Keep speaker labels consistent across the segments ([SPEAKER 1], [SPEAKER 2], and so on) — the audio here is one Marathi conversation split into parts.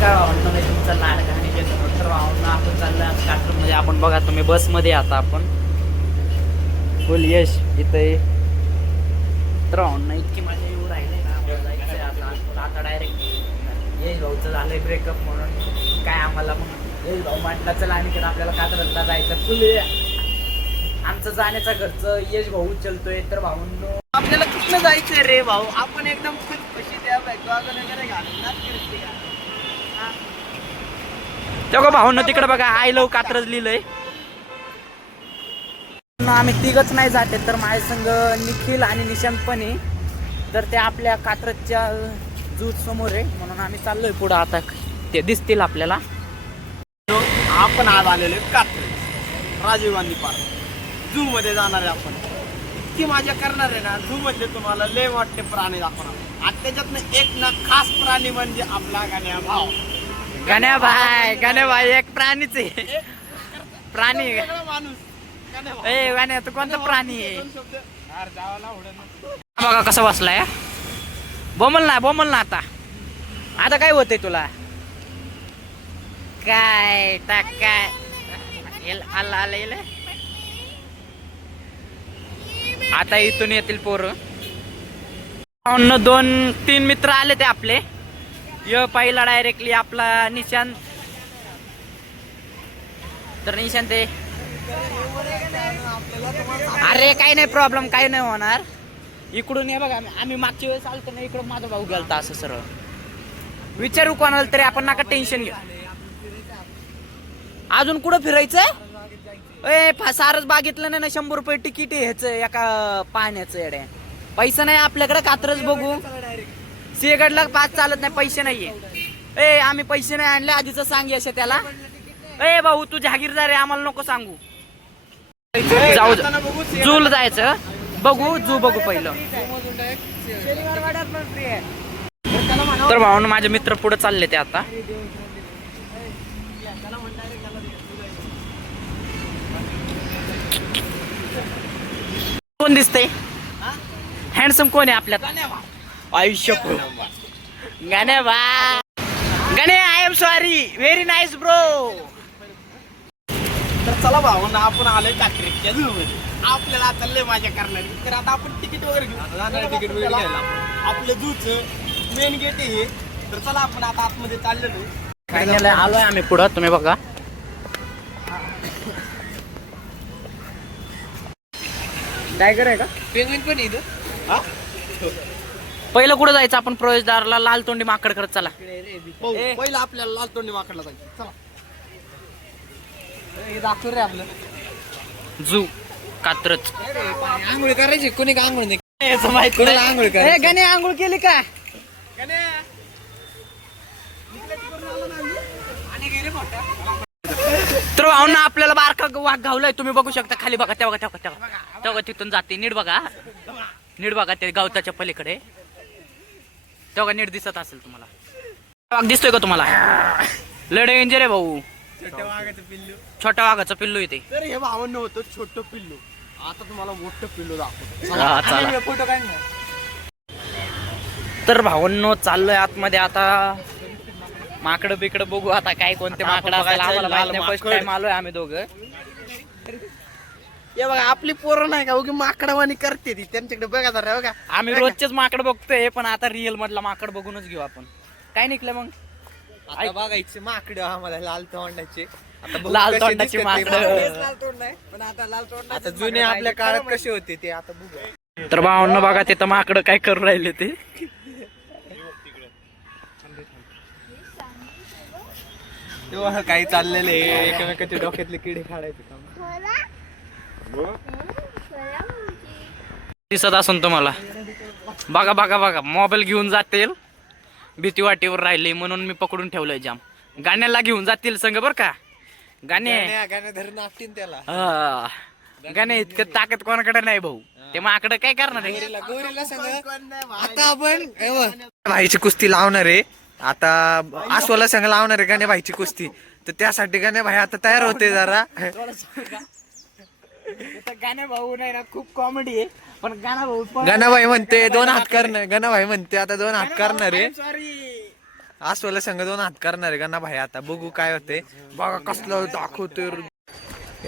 [SPEAKER 1] नमस्कार भावंड तुमचा लाडका आणि जे तर आपण चाललं कात्रमध्ये आपण बघा तुम्ही बसमध्ये आता आपण. फुल यश इथे. तर भावंड इतकी मजा येऊ राहिले ना आम्हाला जायचंय आता. आता डायरेक्ट यश भाऊचं झालंय ब्रेकअप म्हणून. काय आम्हाला मग यश भाऊ म्हटलं चला आणि तर आपल्याला कात्रला जायचं. फुल आमचं जाण्याचा खर्च यश भाऊ उचलतोय. तर भाऊंनो
[SPEAKER 2] आपल्याला कुठलं जायचंय रे भाऊ? आपण एकदम खुश खुशी त्या बॅगवागन वगैरे घालून
[SPEAKER 1] तेव्हा भाऊन तिकडे बघा आय लव कात्रज लिहिलंय. आम्ही तिघच नाही जाते तर माझ्या संग निखिल आणि निशांत पण आहे. तर ते आपल्या कात्रजच्या जूत समोर आहे म्हणून आम्ही चाललोय पुढं आता. ते दिसतील आपल्याला.
[SPEAKER 2] आपण आज आलेलो आहे कात्रज राजीव गांधी पार्क. झू मध्ये जाणार आहे आपण. इतकी मजा करणार आहे ना झू मध्ये तुम्हाला लय वाटते प्राणी दाखवणार. आणि त्याच्यातनं एक ना खास प्राणी म्हणजे आपला गाण्या भाव.
[SPEAKER 1] गण्या भाई गण्या भाई एक प्राणीच आहे. प्राणी. ए गण्या तू कोणता प्राणी आहे. बघा कसं बसलाय. बोमल ना बोमल ना आता. आता काय होतंय तुला? काय टाक काय? आलं आलं येल. आता इथून येतील पोरं. दोन तीन मित्र आले ते आपले. य पहिला डायरेक्टली आपला निशांत तर निशांत ते. अरे काही नाही प्रॉब्लेम काही नाही होणार. इकडून ये बघा आम्ही- मागच्या वेळेस आलतो ना इकडून माझा भाऊ गेलता असं सरळ. विचारू कोणाला तरी आपण नका टेन्शन घ्या अजून कुठं फिरायचं ए सारच बागितलं नाही ना शंभर रुपये तिकीट ह्याचं एका पाहण्याचं येड्या. पैसा नाही आपल्याकडे कात्रच बघू. सिंहगडला पाच चालत नाही पैसे नाहीये. ए आम्ही पैसे नाही आणले आधीच सांग यश त्याला. ए भाऊ तू जहागीरदार आहे आम्हाला नको सांगू. जाऊ जूल जायचं. बघू जू बघू पहिलं. तर भाऊन माझे मित्र पुढे चालले ते आता. कोण दिसते हँडसम कोण आहे आपल्यात? आयुष्य गाण्या बा. गाणे I am sorry very nice bro
[SPEAKER 2] तर चला भाऊ ना आपण आलोय कात्रेच्या झू मध्ये आपल्याला आता लय मजा करणार. तर आता आपण तिकीट वगैरे घेऊ. तिकीट वगैरे. आपलं झूच मेन गेट आहे हे. तर चला आपण आता आतमध्ये चाललेलो.
[SPEAKER 1] आलोय आम्ही पुढं. तुम्ही बघा.
[SPEAKER 2] टायगर आहे का? पेंगविन पण इथं. हा.
[SPEAKER 1] पहिलं कुठं जायचं? आपण प्रवेशद्वारला लाल तोंडी माकड करत चला.
[SPEAKER 2] भाऊ, पहिलं आपल्याला लाल तोंडी माकडला जायचं. चला. हे दाखव रे आपलं.
[SPEAKER 1] जू कात्रच
[SPEAKER 2] आंघोळ करायची. कोणी का आंघोळ नाही
[SPEAKER 1] माहीत
[SPEAKER 2] कोणाला आंघोळ करायची?
[SPEAKER 1] गणे आंघोळ केली का? तर भाऊन आपल्याला बारका वाघ घावलाय. तुम्ही बघू शकता. खाली बघा तेव्हा तेव्हा तेव्हा. तेव्हा तिथून जाते. नीट बघा. नीट बघा ते गवताच्या पलीकडे. तेव्हा नीट दिसत असेल तुम्हाला. वाघ दिसतोय का तुम्हाला? लय डेंजर आहे भाऊ.
[SPEAKER 2] छोट्या वाघाचं पिल्लू.
[SPEAKER 1] छोट्या वाघाचं पिल्लू
[SPEAKER 2] तर हे भावनं होतं छोटं पिल्लू. आता तुम्हाला मोठं पिल्लू दाखवतो.
[SPEAKER 1] हा, चला.
[SPEAKER 2] फोटो काढ ना
[SPEAKER 1] तर भावांनो चाललोय आतमध्ये आता. माकडं बिकडं बघू आता काय कोणते
[SPEAKER 2] आता
[SPEAKER 1] माकडं असेल
[SPEAKER 2] बघायचं
[SPEAKER 1] आम्हाला
[SPEAKER 2] लाल
[SPEAKER 1] माहीत नाही. फर्स्ट
[SPEAKER 2] माकड.
[SPEAKER 1] आलोय आम्ही दोघं.
[SPEAKER 2] हे बघा आपली पोरं नाही का उगी माकडावानी करते ती. त्यांच्याकडे बघा जरा बघा.
[SPEAKER 1] आम्ही रोजचेच माकड बघतोय पण आता रिअल मधला माकड बघूनच घेऊ आपण. काय निघलं मग?
[SPEAKER 2] आता बघायचे माकड आम्हाला लाल तोंडाचे. आता बघू
[SPEAKER 1] लाल
[SPEAKER 2] कसे
[SPEAKER 1] तोंडाची
[SPEAKER 2] दिसतात ते
[SPEAKER 1] माकडं.
[SPEAKER 2] लाल तोंड नाही पण आता लाल तोंड आता जुने आपल्या काळात कसे होते ते आता बघू.
[SPEAKER 1] तर भावांनो बघा तिथं माकडं काय करू राहिले ते.
[SPEAKER 2] तेव्हा काही चाललेले एकमेकाच्या डोक्यातले किडे काढायचे काम.
[SPEAKER 1] दिसत असून तुम्हाला. बघा बघा बघा. मोबाईल घेऊन जातील. भीती वाटीवर राहिली म्हणून मी पकडून ठेवलंय जाम. गाण्याला घेऊन जातील संग बर का? गाणे.
[SPEAKER 2] त्याला.
[SPEAKER 1] हा. गाणे इतकं ताकद कोणाकडे नाही भाऊ. ते माकडं काय करणार आहे?
[SPEAKER 2] गोरीला गोरीला सांग. आता आपण भाईची कुस्ती लावणार आहे. आता आसवाला संग लावणार आहे गाण्या भाईची कुस्ती. तर त्यासाठी गाण्या भाई आता तयार होते जरा.
[SPEAKER 1] गाणे भाऊ नाही ना खूप कॉमेडी आहे. पण गाणा भाऊ
[SPEAKER 2] गणाबाई म्हणते दोन हात करणार गणाबाई म्हणते आता दोन हात करणार आहे.
[SPEAKER 1] सॉरी
[SPEAKER 3] आसवाला संग दोन हात करणार आहे भाई. आता बघू काय होते बघा कसलं दाखवतोय.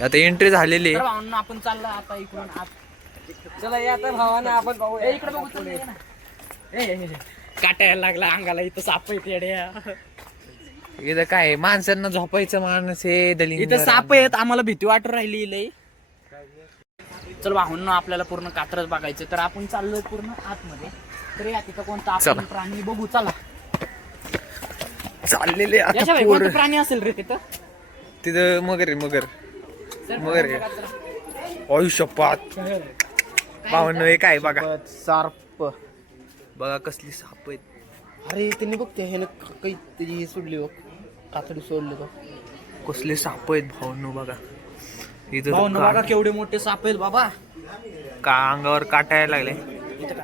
[SPEAKER 3] आता एंट्री झालेली आहे.
[SPEAKER 1] आपण चाललो आता इकडून. आत
[SPEAKER 2] चला या तर भावानं आपण
[SPEAKER 1] ए, इकडे बघू चल, ये ना. ए, ए, ए. काटायला लागला अंगाला इथं साप येड्या
[SPEAKER 3] इथं काय आहे? माणसांना झोपायचं माणूस आहे दलिंग
[SPEAKER 1] इथं साप आहेत आम्हाला भीती वाटू राहिली लई. चल वाहून आपल्याला पूर्ण कात्रच बघायचं. तर आपण चाललोय पूर्ण आतमध्ये. तर या तिथं कोणता आपण. प्राणी बघू? चला.
[SPEAKER 3] चाललेले आता पोरं.
[SPEAKER 1] प्राणी. असेल रे तिथं?
[SPEAKER 3] तिथं मगर आहे मगर. मगर
[SPEAKER 1] बघा,
[SPEAKER 3] आहे.
[SPEAKER 1] बघा,
[SPEAKER 3] आयुष्यपात. भावनो हे काय बघा.
[SPEAKER 2] सार्प
[SPEAKER 3] बघा कसली साप आहेत.
[SPEAKER 2] अरे त्यांनी बघ ते ह्यानं काही त्याची सोडली बघ. कातडी सोडली तो
[SPEAKER 3] कसले साप आहेत भावनो बघा. इथं
[SPEAKER 1] बघा केवढे मोठे साप आहेत बाबा?
[SPEAKER 3] का अंगावर काटायला लागले?
[SPEAKER 1] इथं.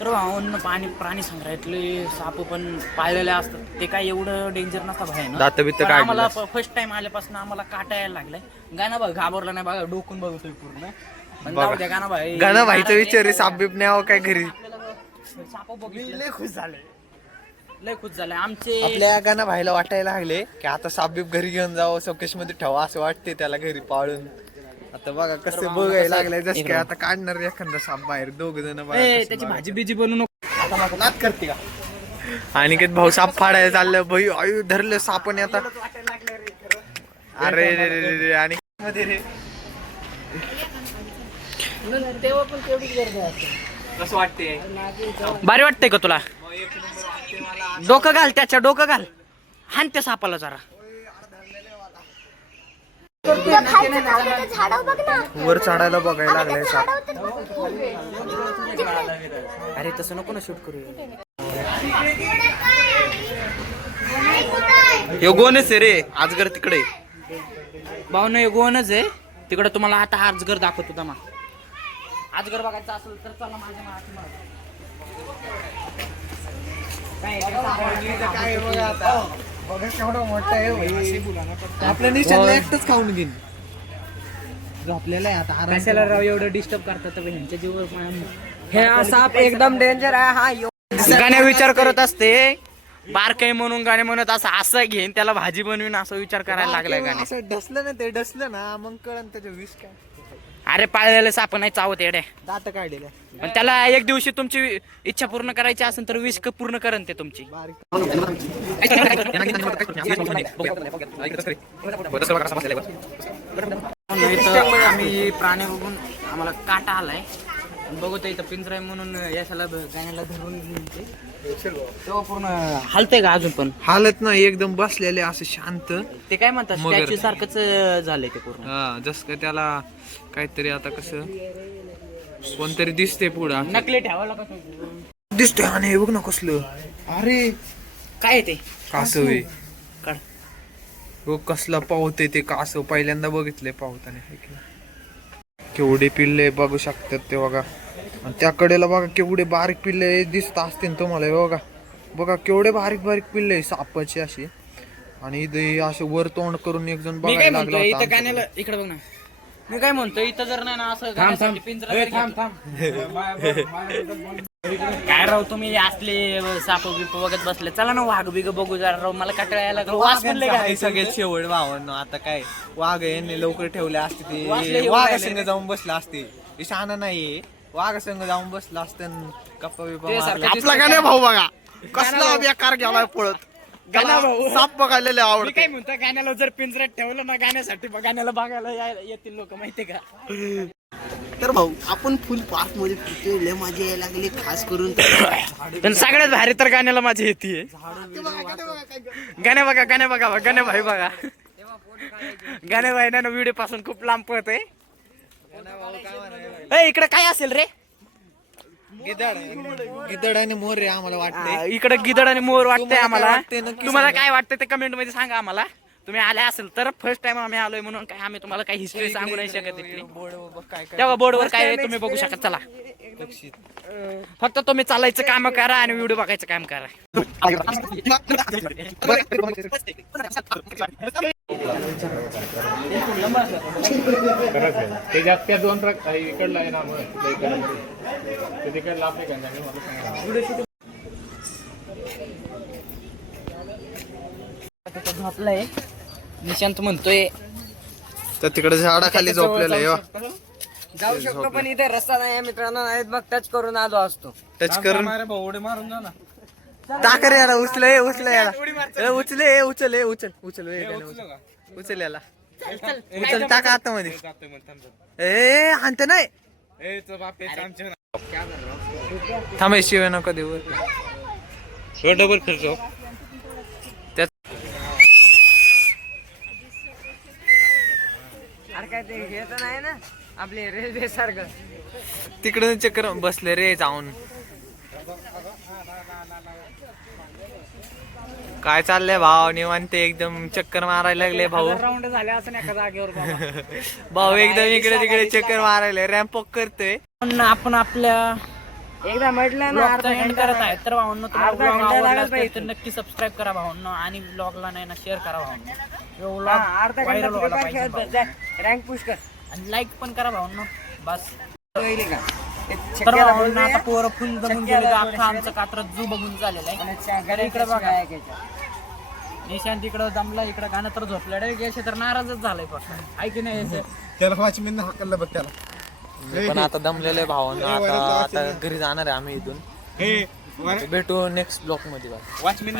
[SPEAKER 1] तर भावांनो, पाणी प्राणी संग्रहालयातले साप पण पाळलेले असतात. ते काय एवढं डेंजर नसतं
[SPEAKER 3] दात बित
[SPEAKER 1] आम्हाला फर्स्ट टाइम आल्यापासून आम्हाला काटा यायला लागलाय. गाणं बघ घाबरला नाही बघा डोकून बघतोय पूर्ण. पण
[SPEAKER 3] बघा.
[SPEAKER 1] जाऊ द्या गाणं भाई.
[SPEAKER 3] गाणं भाईचं विचार साप बिप न्यावं काय घरी.
[SPEAKER 1] साप बघितले. लय खुश झाले लय खुश झाले आमचे
[SPEAKER 3] आपल्या गाणं भाईला वाटायला लागले की आता साप बीप घरी घेऊन जावं शोकेशमध्ये ठेवा असं वाटते त्याला घरी पाळून. आता बघा कसं बघायला
[SPEAKER 1] कसं-
[SPEAKER 3] लागलंय जसं. काय आता काढणार एखादा साप बाहेर दोघ जण
[SPEAKER 1] ए, त्याची भाजी बिजी बनवू नको.
[SPEAKER 2] नात करते का?
[SPEAKER 3] आणि काही भाऊ साप फाडायला चाललं भाई आयु धरलं सापने आता. अरे रे रे रे रे आणि मध्ये रे
[SPEAKER 1] तेव्हा पण तेवढीच गर्दी असते.
[SPEAKER 3] कसं वाटते
[SPEAKER 1] भारी वाटतंय का तुला? डोकं घाल त्याच्या डोकं घाल. हान त्या सापाला जरा.
[SPEAKER 3] वर चढायला बघायला लागलाय साप.
[SPEAKER 1] अरे तसं नको ना शूट करू.
[SPEAKER 2] हे गोनेच आहे रे आजगर तिकडे.
[SPEAKER 1] भाऊ नाही गोवनच आहे. तिकडे तुम्हाला आता आजगर दाखवतो दमा आजगर बघायचं असेल तर चला माझ्या. काय
[SPEAKER 3] बघा आता बघा केवढा मोठा आहे आपल्या निशाला खाऊन घेईन झोपलेला आहे आता आराम
[SPEAKER 1] कशाला राव एवढं डिस्टर्ब करतात ह्यांच्या जीवर
[SPEAKER 2] हे साप एकदम डेंजर आहे हा यो
[SPEAKER 1] गाण्या विचार करत असते. बारकाई म्हणून गाणे म्हणत असं असं घेईन त्याला भाजी बनवीन असं विचार करायला लागलाय गाणे.
[SPEAKER 3] असं डसलं ना ते डसलं ना मग कळन त्याच्या विष काय.
[SPEAKER 1] अरे पाळलेले साप नाही चावत येडे.
[SPEAKER 3] दात काढलेले.
[SPEAKER 1] पण त्याला एक दिवशी तुमची इच्छा पूर्ण करायची असेल तर विष क- पूर्ण करण ते तुमची. आम्ही प्राणी बघून आम्हाला काटा आलाय. बघतो इथं पिंजरा आहे म्हणून याच्याला गाण्याला धरून ते तेव्हा पूर्ण हालतंय का अजून पण?
[SPEAKER 3] हालत नाही एकदम बसलेले असं शांत.
[SPEAKER 1] ते काय म्हणतात
[SPEAKER 3] मगर.
[SPEAKER 1] स्टॅच्यू सारखंच झालंय ते पूर्ण.
[SPEAKER 3] हा जस काय त्याला काहीतरी आता कसं कोणतरी दिसते पुढं
[SPEAKER 1] नकली ठेवायला कसं
[SPEAKER 3] दिसतोय आणि बघ ना कसलं. अरे!
[SPEAKER 1] काय आहे ते?
[SPEAKER 3] कासव आहे.
[SPEAKER 1] काढ.
[SPEAKER 3] कसला पावते ते कासव. पहिल्यांदा बघितले पावताने की? केवढे पिल्ले बघू शकतात ते बघा. आणि त्या कडेला बघा केवढे बारीक पिल्ले दिसत असतील तुम्हाला हे बघा. बघा केवढे बारीक बारीक पिल्ले सापाचे असे आणि इथे असे वर तोंड करून एक जण बघायला लागला
[SPEAKER 1] इकडे बघ ना. मी काय म्हणतो इथं जर नाही ना असं गाण्यासाठी पिंजरा जरी घेतला- काय राव तुम्ही असले साप बिप बघत बसले. चला ना वाघ बिग बघू जरा राव. मला कटाळायला लागलं. वास पण लय
[SPEAKER 3] आहे
[SPEAKER 1] घालायचं.
[SPEAKER 3] सगळ्यात शेवट भावांनो. आता काय वाघ यांनी लवकर ठेवले असते
[SPEAKER 1] वाचले
[SPEAKER 3] ते वाघ. संग जाऊन बसला असते. ते शहाणा नाहीये. वाघ संग जाऊन बसला असतं गप्पा बिप्पा.
[SPEAKER 2] आपला गाण्या भाऊ बघा. कसला बेकार गेलाय पळत. त्याला
[SPEAKER 1] भाऊ.
[SPEAKER 2] साप बघायला
[SPEAKER 1] मी
[SPEAKER 2] आवडते.
[SPEAKER 1] काय म्हणतो गाण्याला जर पिंजऱ्यात ठेवलं ना गाण्यासाठी मग गाण्याला बघायला येतील लोक माहितीये का?
[SPEAKER 2] तर भाऊ आपण फुल पार्कमध्ये फिरतोय लय मजा यायला लागली खास करून
[SPEAKER 1] पण सगळ्यात भारी तर गाण्याला माझी येते. गाण्या बघा गाण्या बघा गाण्या भाई बघा. गाण्या भाई ना व्हिडिओ पासून खूप लांब पळत आहे इकडे काय असेल रे?
[SPEAKER 3] गिदड. गिदड आणि मोर रे आम्हाला वाटते
[SPEAKER 1] इकडे गिदड आणि मोर वाटतंय आम्हाला. तुम्हाला. काय वाटतंय ते कमेंटमध्ये सांगा आम्हाला. तुम्ही आले असेल तर फर्स्ट टाइम आम्ही आलोय म्हणून काय आम्ही तुम्हाला काही हिस्ट्री सांगू नाही शकत इथली.
[SPEAKER 3] बोर्ड बघ काय काय
[SPEAKER 1] तेव्हा बोर्डवर काय आहे तुम्ही बघू शकता चला. फक्त तुम्ही चालायचं काम करा आणि व्हिडिओ बघायचं काम करा.
[SPEAKER 4] त्याच्यात त्या दोन प्रकार इकडला आहे ना मग त्या इकडला. ते तिकडला आपल्या गंजाने मला सांगा.
[SPEAKER 1] तिथं झोपलाय. निशांत म्हणतोय.
[SPEAKER 3] तर तिकडे झाडाखाली झोपलेलं आहे
[SPEAKER 5] जाऊ शकतो पण इथे रस्ता नाही मित्रांनो. नाही मग टच करून आलो असतो.
[SPEAKER 3] टच करून. टाक रे याला उचले उचले याला. ए, उचले ए, उचल ए, उचल उचल ए, उचल. उचल. याला. उचल टाक आतमध्ये. ए हानते नाही. थांबे शिवाय नको देऊ.
[SPEAKER 4] डबल खर्च
[SPEAKER 3] त्यात
[SPEAKER 5] अरे काय ते हे तर नाही ना आपले रेल्वे सारखं.
[SPEAKER 3] तिकडे चक्कर बसले रे जाऊन. काय चाललंय भाऊ? निवांत एकदम. चक्कर मारायला लागले भाऊ.
[SPEAKER 1] राऊंड झाले असं एका जागेवर.
[SPEAKER 3] भाऊ एकदम इकडे तिकडे चक्कर मारायला. रॅम्प करतोय.
[SPEAKER 1] पण आपण आपल्या
[SPEAKER 5] एकदा म्हटलं ना
[SPEAKER 1] ब्लॉगचा एंड करत आहे तर भावांनो तुम्हाला
[SPEAKER 5] अर्धा घंटा
[SPEAKER 1] आवडला असेल तर नक्की सबस्क्राईब करा भावांनो आणि ब्लॉगला नाही ना शेअर करा भावांनो.
[SPEAKER 5] हा,
[SPEAKER 1] ब्लॉग
[SPEAKER 5] अर्धा
[SPEAKER 1] व्हायरल
[SPEAKER 5] घंटा
[SPEAKER 1] व्हायला पाहिजे भाऊ.
[SPEAKER 5] रँक पुश कर.
[SPEAKER 1] आणि लाईक पण करा भावांनो. बस.
[SPEAKER 5] कळली का? ते
[SPEAKER 1] तर
[SPEAKER 5] छक्क्याला
[SPEAKER 1] भावांनो
[SPEAKER 5] बोलतोय.
[SPEAKER 1] आता पोरं फुल जमून गेले तर अख्खा आमचं कात्र जू बघून झालेलं आहे.
[SPEAKER 5] आणि
[SPEAKER 1] तर इकडे बघा.
[SPEAKER 5] काय ऐकायचं?
[SPEAKER 1] निशांत इकडं जमला इकडं गाणं तर झोपलं. रे यश तर नाराजच झालाय फक्त. आहे की नाही यश?
[SPEAKER 2] त्याला वाचमीन हाकललं बघ त्याला.
[SPEAKER 3] पण आता दमलेलं आहे भावांना आता आता घरी जाणार आहे आम्ही इथून. भेटू नेक्स्ट ब्लॉकमध्ये बघा.
[SPEAKER 4] वॉचमॅन